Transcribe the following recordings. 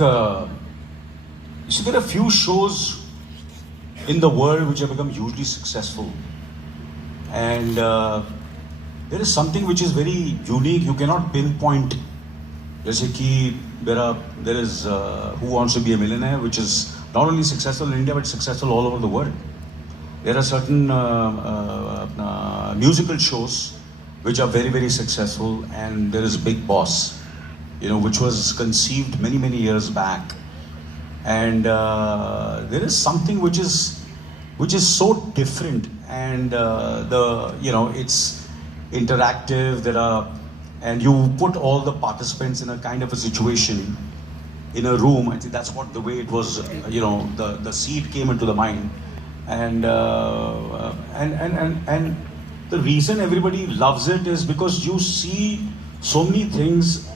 Uh, you see, there are few shows in the world which have become hugely successful, and there is something which is very unique. You cannot pinpoint. जैसे कि there is Who Wants to Be a Millionaire, which is not only successful in India but successful all over the world. There are certain musical shows which are very very successful, and there is Big Boss, which was conceived many years back, and there is something which is so different, and it's interactive. And you put all the participants in a kind of a situation in a room. I think that's what the way it was. The seed came into the mind, and the reason everybody loves it is because you see so many things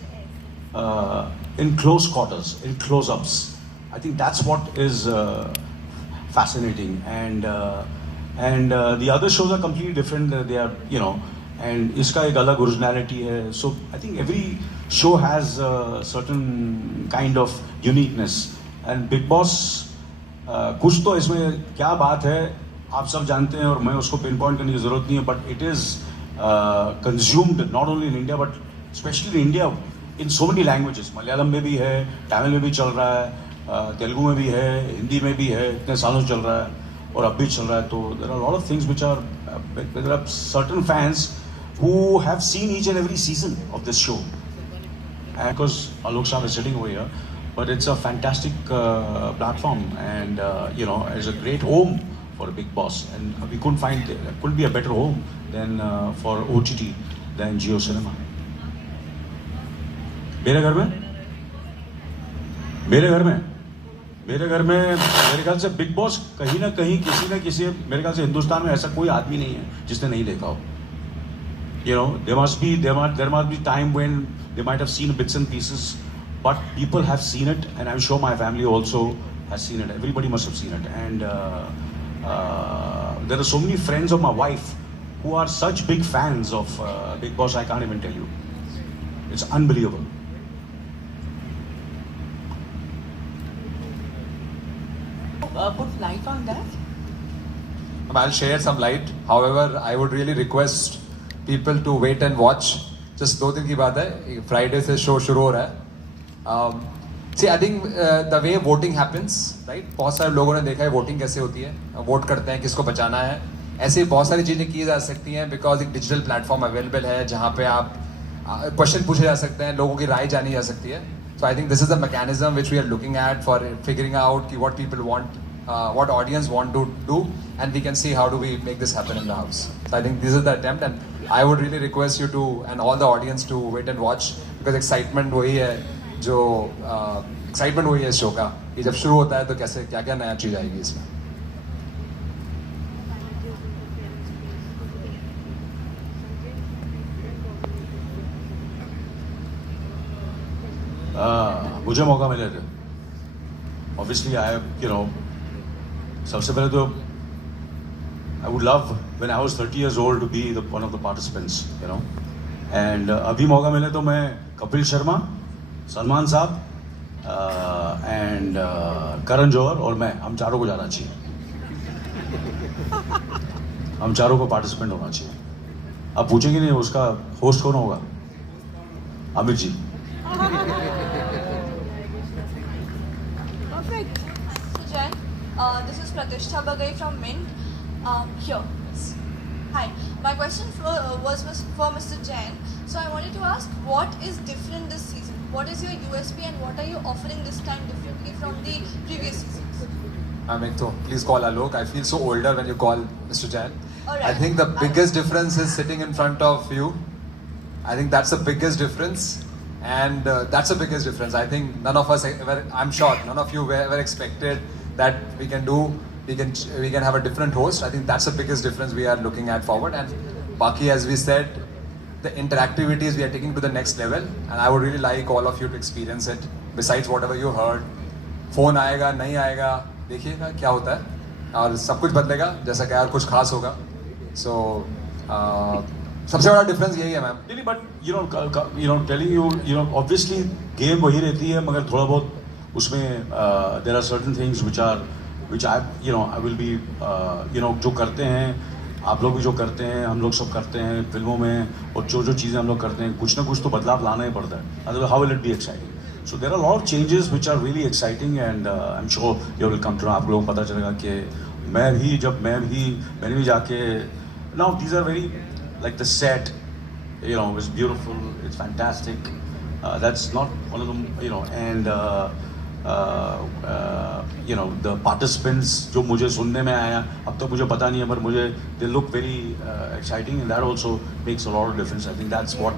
in close quarters, in close-ups. I think that's what is fascinating, and the other shows are completely different. They are, and इसका एक अलग originality है. So I think every show has a certain kind of uniqueness, and Big Boss कुछ तो इसमें क्या बात है आप सब जानते हैं, और मैं उसको पिन पॉइंट करने की ज़रूरत नहीं है, but it is consumed not only in India but specially in India in so many languages. Malayalam में भी है, तमिल में भी चल रहा है, तेलुगु में भी है, हिंदी में भी है, इतने सालों से चल रहा है और अब भी चल रहा है. तो there are lot of things which are, there are certain fans who have seen each and every season of this show. And because Alok Shah is sitting over here, but it's a fantastic platform, and it's a great home for a Big Boss, and we couldn't be a better home than for OTT than Jio Cinema. मेरे घर में मेरे ख्याल से big boss कहीं ना कहीं किसी मेरे ख्याल से हिंदुस्तान में ऐसा कोई आदमी नहीं है जिसने नहीं देखा हो. There must be time when they might have seen bits and pieces, but people have seen it, and I'm sure my family also has seen it. Everybody must have seen it, and there are so many friends of my wife who are such big fans of Big Boss. I can't even tell you. It's unbelievable. Put light on that. I'll share some light. However, I would really request people to wait and watch. Just 2 दिन की बात है, Friday से show शुरू हो रहा है. See, I think the way voting happens, right? बहुत सारे लोगों ने देखा है वोटिंग कैसे होती है, वोट करते हैं किसको बचाना है. ऐसे ही बहुत सारी चीज़ें की जा सकती हैं बिकॉज एक डिजिटल प्लेटफॉर्म अवेलेबल है जहाँ पे आप क्वेश्चन पूछे जा सकते हैं, लोगों की राय जानी जा सकती है. So I think this is the mechanism which we are looking at for figuring out what people want, what audience want to do, and we can see how do we make this happen in the house. So I think this is the attempt, and I would really request you to, and all the audience, to wait and watch, because excitement वही है जो excitement वही है इस show का कि जब शुरू होता है तो कैसे क्या क्या नया चीज़ आएगी इसमें. मुझे मौका मिले थे. Obviously I have, सबसे पहले तो I would love when I was 30 years old to be one of the participants, and अभी मौका मिले तो मैं कपिल शर्मा, सलमान साहब, and करण जौहर और मैं, हम चारों को जाना चाहिए. हम चारों को पार्टिसिपेंट होना चाहिए. अब पूछेंगे नहीं उसका होस्ट कौन होगा? आमिर जी. Perfect. So Jen, this is Pratishtha Bagai from Mint. Here. Hi. My question was for Mr. Jain. So I wanted to ask, what is different this season? What is your USP, and what are you offering this time differently from the previous seasons? So please call Alok. I feel so older when you call Mr. Jain. Alright. I think the biggest difference is sitting in front of you. I think that's the biggest difference, and that's the biggest difference. I think none of us ever, I'm sure none of you ever expected that we can have a different host. I think that's the biggest difference we are looking at forward. And Baki, as we said, the interactivities we are taking to the next level, and I would really like all of you to experience it. Besides whatever you heard, phone आएगा नहीं आएगा, देखिएगा क्या होता है, और सब कुछ बदलेगा जैसा कि यार कुछ खास होगा. So सबसे बड़ा डिफरेंस यही है मैम. नहीं, but telling you, obviously game वही रहती है, मगर थोड़ा बहुत उसमें there are certain things which I I will be जो करते हैं आप लोग भी जो करते हैं हम लोग सब करते हैं फिल्मों में और जो चीज़ें हम लोग करते हैं कुछ ना कुछ तो बदलाव लाना ही पड़ता है otherwise how will it be exciting so there are a lot of changes which are really exciting and I'm sure you will come to know आप लोगों को पता चलेगा कि मैंने भी जाके now these are very like the set it's beautiful it's fantastic that's not one of them and the participants जो मुझे सुनने में आया अब तो मुझे पता नहीं है पर मुझे they look very exciting and that also makes a lot of difference I think that's what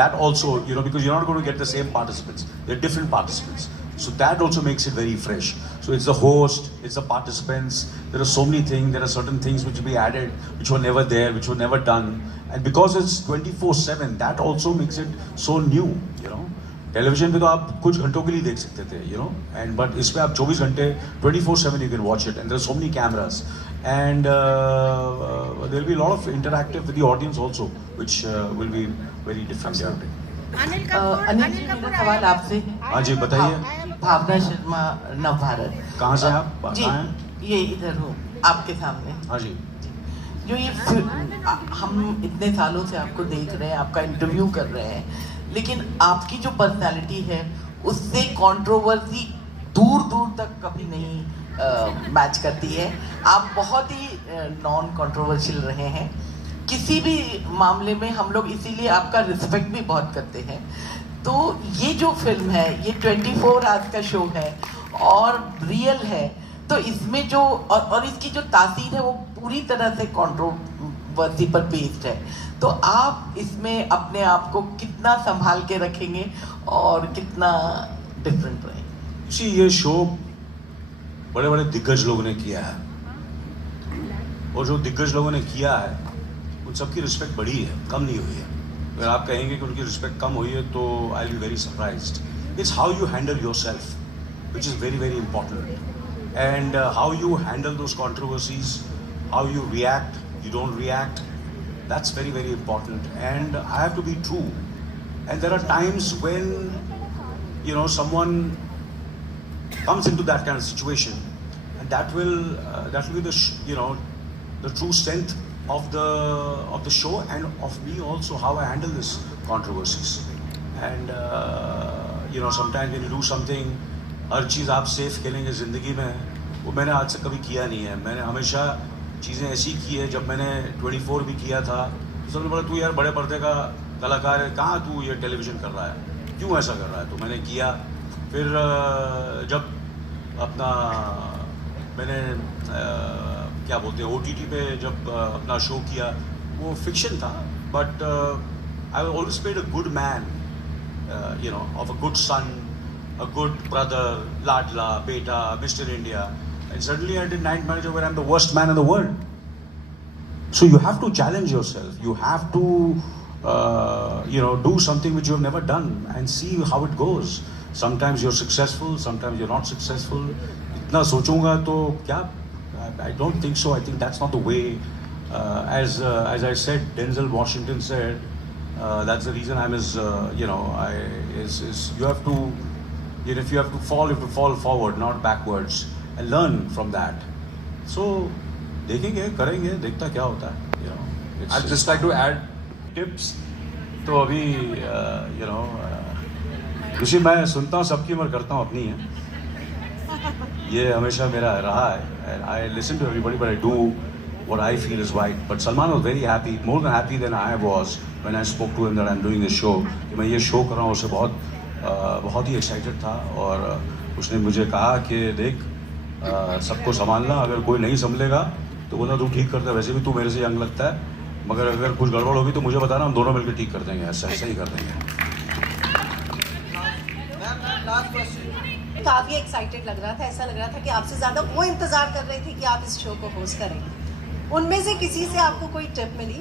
that also because you're not going to get the same participants they're different participants so that also makes it very fresh so it's the host it's the participants there are so many things there are certain things which will be added which were never there which were never done and because it's 24/7 that also makes it so new television पे तो आप कुछ घंटों के लिए देख सकते थे एंड बट इस पे आप 24 घंटे 24/7 you can watch it and there are so many cameras and there will be lot of interactive with the audience also which will be very different Anil ji मेरा सवाल आपसे हाँ जी बताइए भावना शर्मा नवभारत कहाँ से आप जी ये इधर हूँ आपके सामने हाँ जी जो ये हम इतने सालों से आपको देख रहे हैं आपका इंटरव्यू कर रहे हैं लेकिन आपकी जो पर्सनालिटी है उससे कंट्रोवर्सी दूर दूर तक कभी नहीं मैच करती है आप बहुत ही नॉन कंट्रोवर्शियल रहे हैं किसी भी मामले में हम लोग इसीलिए आपका रिस्पेक्ट भी बहुत करते हैं तो ये जो फिल्म है ये 24 आवर्स का शो है और रियल है तो इसमें जो और इसकी जो तासीर है वो पूरी तरह से कंट्रोवर्सी पर बेस्ड है तो आप इसमें अपने आप को कितना संभाल के रखेंगे और कितना डिफरेंट रहेंगे ये शो बड़े बड़े दिग्गज लोगों ने किया है और जो दिग्गज लोगों ने किया है उन सबकी रिस्पेक्ट बढ़ी है कम नहीं हुई है अगर आप कहेंगे कि उनकी रिस्पेक्ट कम हुई है तो I will be very surprised it's how you handle yourself which is very very important and how you handle those controversies how you react you don't react that's very very important and I have to be true and there are times when someone comes into that kind of situation and that will be the the true strength of the show and of me also how I handle this controversies and sometimes when you do something हर चीज़ आप safe खेलेंगे ज़िंदगी में वो मैंने आज से कभी किया नहीं है मैंने हमेशा चीज़ें ऐसी की है जब मैंने 24 भी किया था तो सबने बोला तू यार बड़े पर्दे का कलाकार है कहाँ तू ये टेलीविज़न कर रहा है क्यों ऐसा कर रहा है तो मैंने किया फिर जब अपना मैंने क्या बोलते हैं OTT पे जब अपना शो किया वो फिक्शन था but I always played a good man of a good son a good brother लाडला बेटा mister India And suddenly I did Night Manager where I'm the worst man in the world. So you have to challenge yourself. You have to, do something which you have never done and see how it goes. Sometimes you're successful, sometimes you're not successful. इतना सोचूंगा तो क्या? I don't think so. I think that's not the way. As I said, Denzel Washington said, that's the reason I'm his. You have to, if you have to fall, you have to fall forward, not backwards. And learn from that. So, देखेंगे, करेंगे, देखता क्या होता है. I'd just like to add tips. तो अभी, ऋषि मैं सुनता हूँ सबकी मगर करता हूँ अपनी है. ये हमेशा मेरा रहा है. And I listen to everybody, but I do what I feel is right. But Salman was very happy, more than happy than I was when I spoke to him that I'm doing this show. कि मैं ये show कर रहा हूँ उससे बहुत ही excited था और उसने मुझे कहा कि देख सबको संभालना अगर कोई नहीं संभलेगा तो बोला तू ठीक करता है वैसे भी तू मेरे से यंग लगता है मगर अगर कुछ गड़बड़ होगी तो मुझे बताना हम दोनों मिलकर ठीक कर देंगे ऐसा ही कर देंगे काफ़ी एक्साइटेड लग रहा था ऐसा लग रहा था कि आपसे ज़्यादा वो इंतज़ार कर रहे थे कि आप इस शो को होस्ट करेंगे उनमें से किसी से आपको कोई टिप मिली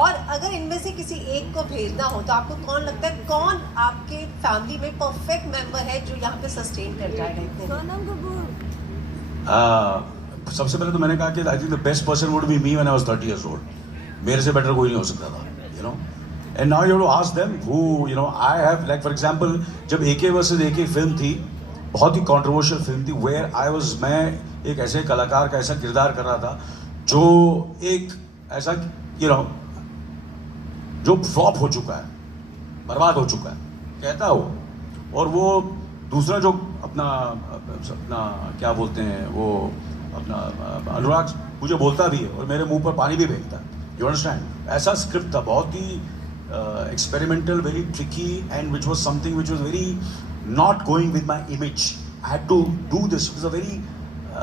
और अगर इनमें से किसी एक को भेजना हो तो आपको कौन लगता है कौन आपके फैमिली में परफेक्ट मेंबर है जो यहाँ पे सस्टेन कर जाएगा इतने सबसे पहले तो मैंने कहा कि I think the best person would be me when I was 30 years old मेरे से बेटर कोई नहीं हो सकता था and now you have to ask them who I have like for example जब AK वर्सेस AK फिल्म थी बहुत ही कंट्रोवर्शियल फिल्म थी, वेयर आई वाज, मैं एक ऐसे कलाकार का ऐसा किरदार कर रहा था जो एक ऐसा जो फ्लॉप हो चुका है, बर्बाद हो चुका है, कहता है वो, और वो दूसरा जो अपना अपना क्या बोलते हैं वो, अपना अनुराग मुझे बोलता भी है और मेरे मुंह पर पानी भी फेंकता है, यू अंडरस्टैंड। ऐसा स्क्रिप्ट था, बहुत ही experimental, very tricky, and which was something which was very not going with my image. I had to do this. It was a very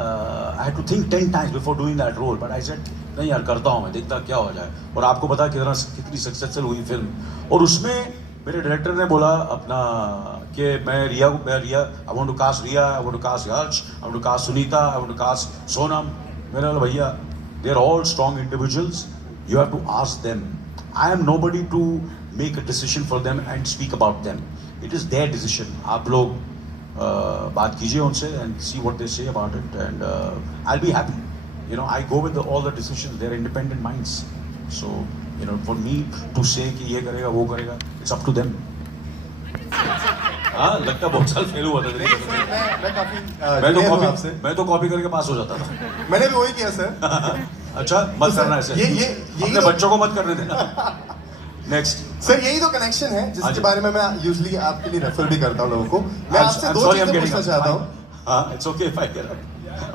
I had to think 10 times before doing that role. But I said नहीं यार, करता हूँ मैं, देखता क्या हो जाए। और आपको पता कितनी सक्सेसफुल हुई फिल्म। और उसमें मेरे डायरेक्टर ने बोला अपना कि मैं रिया I want to cast Riya, I want to cast Yash, I want to cast Sunita, I want to cast Sonam। मैंने बोला भैया, they are all strong individuals. You have to ask them. I am nobody to make a decision for them and speak about them. It is their decision. आप लोग बात कीजिए उनसे and see what they say about it, and I'll be happy. You know, I go with all the decisions. They're independent minds. So, you know, for me to say कि ये करेगा वो करेगा, it's up to them. हाँ, लगता बहुत साल fail हुआ था तेरे को। मैं काफी मैं तो कॉपी करके पास हो जाता था। मैंने भी वही किया सर। अच्छा, मत करना ऐसे। ये अपने बच्चों को मत करने देना। नेक्स्ट सर, यही तो कनेक्शन है जिसके बारे में मैं यूजुअली आपके लिए रेफर भी करता हूँ लोगों को। मैं आपसे दो चीजें पूछना चाहता हूँ। हाँ, it's okay if I get up.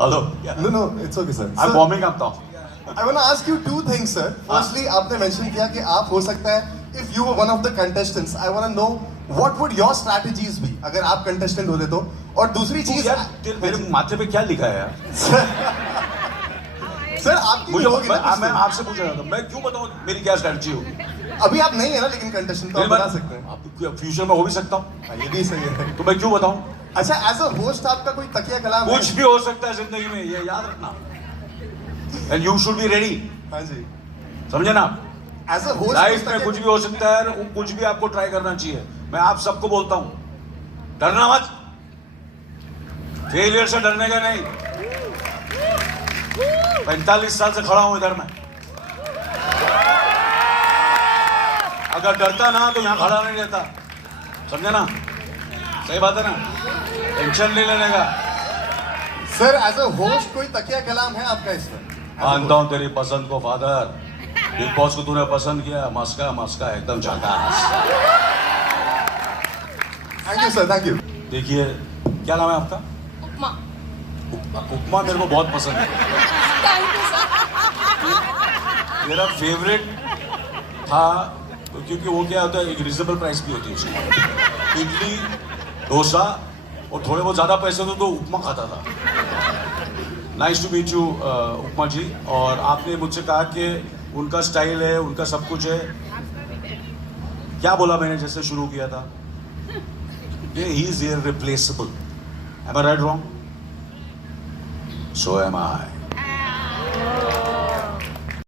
Hello. No, it's okay sir. I'm warming up now. I want to ask you two things sir. Firstly, आपने mention किया कि आप हो सकता है if you were one of the contestants, I want to know what would your strategies be अगर आप contestant होते तो। और दूसरी चीज यार, मेरे माथे पे क्या लिखा है यार? सर आपकी मुझे होगी ना, मैं आपसे पूछ रहा था, मैं क्यों बताऊं मेरी क्या स्ट्रेटजी हो? अभी आप नहीं है ना, लेकिन कंटेस्टेंट तो आप बता सकते हैं। फ्यूचर में हो भी सकता हूँ। ये भी सही है। तो मैं क्यों बताऊं? अच्छा, एज अ होस्ट आपका कोई तकिया कलाम है? कुछ भी हो सकता है जिंदगी में, ये याद रखना। And you should be ready. हाँ जी, समझे ना? एज अ होस्ट लाइफ में कुछ भी हो सकता है, कुछ भी आपको ट्राई करना चाहिए। मैं आप सबको बोलता हूं, डरना मत, फेलियर से डरने का नहीं। 45 साल से खड़ा हूं इधर मैं, अगर डरता ना तो यहां खड़ा नहीं रहता, समझे ना? सही बात है ना? टेंशन नहीं लेने का। सर, एज अ होस्ट कोई तकिया कलाम है आपका इसमें? मानता हूं तेरी पसंद को फादर, बिग बॉस को तूने पसंद किया, मस्का एकदम झकास। Thank you sir, thank you. देखिए, क्या नाम है आपका? उपमा। उपमा मेरे को बहुत पसंद है। Thank you sir. मेरा फेवरेट था क्योंकि वो क्या होता है, एक रिजनेबल प्राइस भी होती है उसकी। इडली, डोसा और थोड़े बहुत ज़्यादा पैसे तो उपमा खाता था। नाइस टू मीट यू उपमा जी। और आपने मुझसे कहा कि उनका स्टाइल है, उनका सब कुछ है। क्या बोला मैंने जैसे शुरू किया था? He is irreplaceable. Am I right, wrong? So am I.